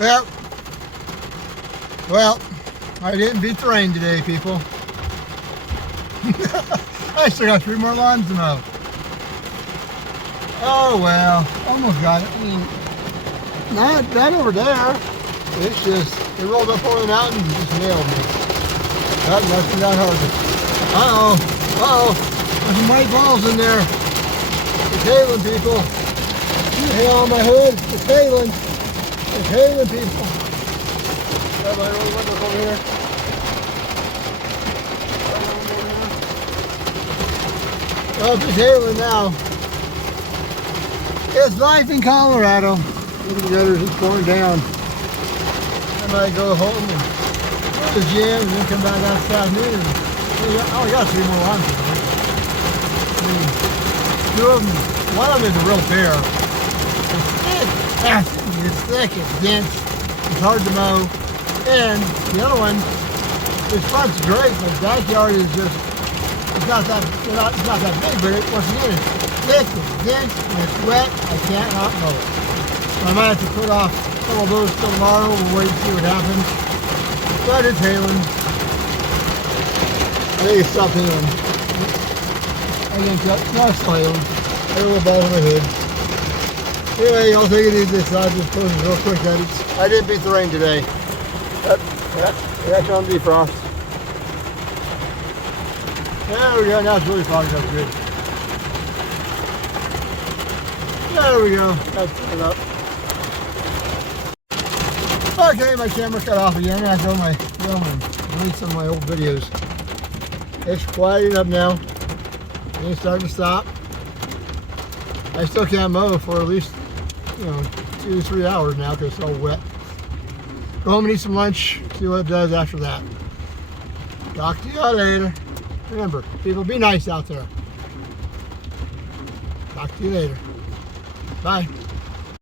Well, well, I didn't beat the rain today, people. I still got 3 more lawns to mow. Oh well, almost got it. I mean, not over there. It's just, it rolled up over the mountains and just nailed me. That's not that hard. Uh-oh, there's some white balls in there. It's hailing, people. Hail on my hood. It's hailing. It's hailing, people. Got my own windows over here. Oh, it's hailing now. It's life in Colorado. Look at the gutters, it's pouring down. I might go home and go to the gym and then come back out this afternoon. Oh, I got 3 more lawns. I mean, 2 of them, one of them is a real bear. It's thick, it's thick, it's dense, it's hard to mow. And the other one, this front's great, but the backyard is just, it's not that big, but once again, it's thick, it's dense, and it's wet. I can't not mow it. So I might have to put off some of those till tomorrow. We'll wait and see what happens. But it's hailing. I think it's stopped hailing. I think no, it's still hailing. I got a little ball on my hood. Anyway, I'll take it easy. So I'll just close it real quick. I didn't beat the rain today. That's on defrost. There we go. Now it's really fogged up good. There we go. That's it up. Okay, my camera cut off again. I go my film and delete some of my old videos. It's quieting up now. It's starting to stop. I still can't mow for at least, 2 to 3 hours now because it's all wet. Go home and eat some lunch. See what it does after that. Talk to you all later. Remember, people, be nice out there. Talk to you later. Bye.